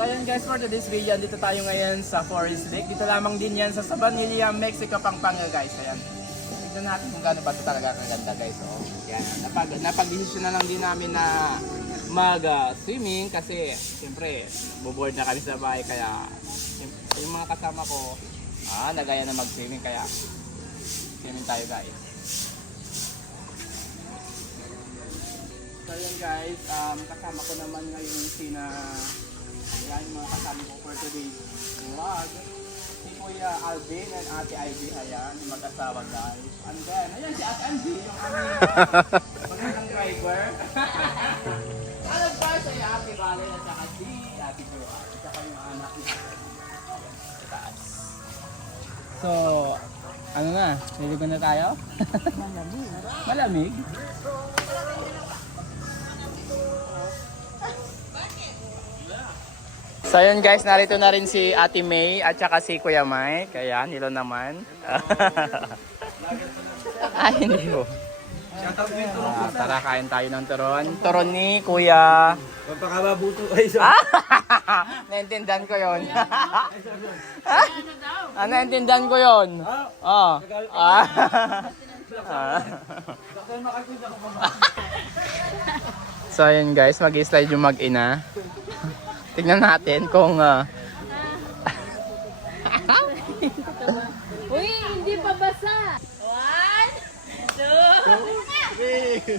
So ayan guys, for today's video, dito tayo ngayon sa Forest Lake. Dito lamang din yan sa Sabanilla, Mexico, Pampanga guys. Ayan. Tignan natin kung gaano ba ito talaga kaganda guys. So, yan. Napag-desisyon na lang din namin na mag-swimming kasi siyempre boboard na kami sa bahay kaya yung mga kasama ko nagaya na mag-swimming kaya swimming tayo guys. So yun guys, kasama ko naman ngayon yan yung mga kasama ko for today's vlog. Si Kuya Alvin and Ate Ivy, ayan, yung mag-asawa guys. And then, ayan si Ate Ivy, yung aming magandang driver. Ano guys, ay Ate Valen at saka si Ate Joanne. At saka yung anak niya. Sa taas. So, ano na? Niligo na tayo? Malamig. Malamig? So yun guys, narito na rin si Ate May at saka si Kuya Mike. Ayan, nilo naman. Ay, hindi po. Tara, kain tayo ng turon. Turon ni Kuya. Magpakababuto ay so. Naintindihan ko yun. Naintindihan ko yun. So ayun guys, mag-slide yung mag-ina. Tignan natin kung Uy, hindi pa basa. 1, 2, 3.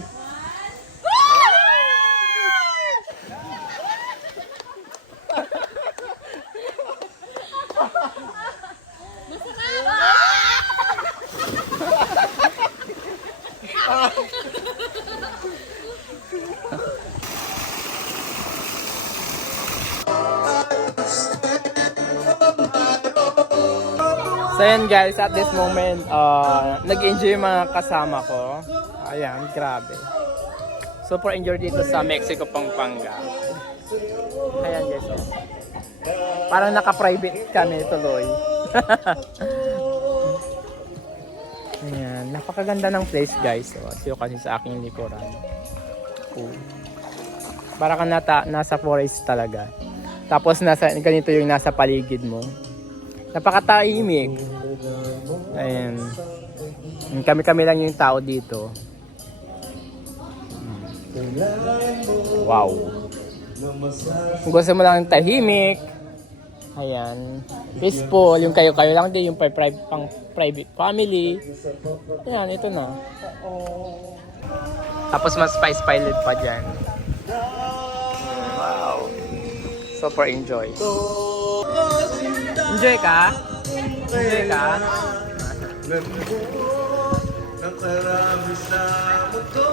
So yan guys, at this moment, nag-enjoy yung mga kasama ko. Ayan, grabe. Super enjoy dito sa Mexico, Pampanga. Ayan guys, oh. Parang naka-private kami tuloy. Ayan, napakaganda ng place guys. So, siyo kasi sa aking likuran. Cool. Para kang nasa forest talaga. Tapos ganito yung nasa paligid mo. Napakatahimik. Ayan. Kami-kami lang yung tao dito. Wow. Kung gusto mo lang tahimik, ayan. Peaceful. Yung kayo-kayo lang din. Yung pang private family. Ayan, ito na. Tapos mas spice-pilot pa dyan. Wow. Super enjoy. Enjoy ka? Enjoy ka? Nakarami sa mundo.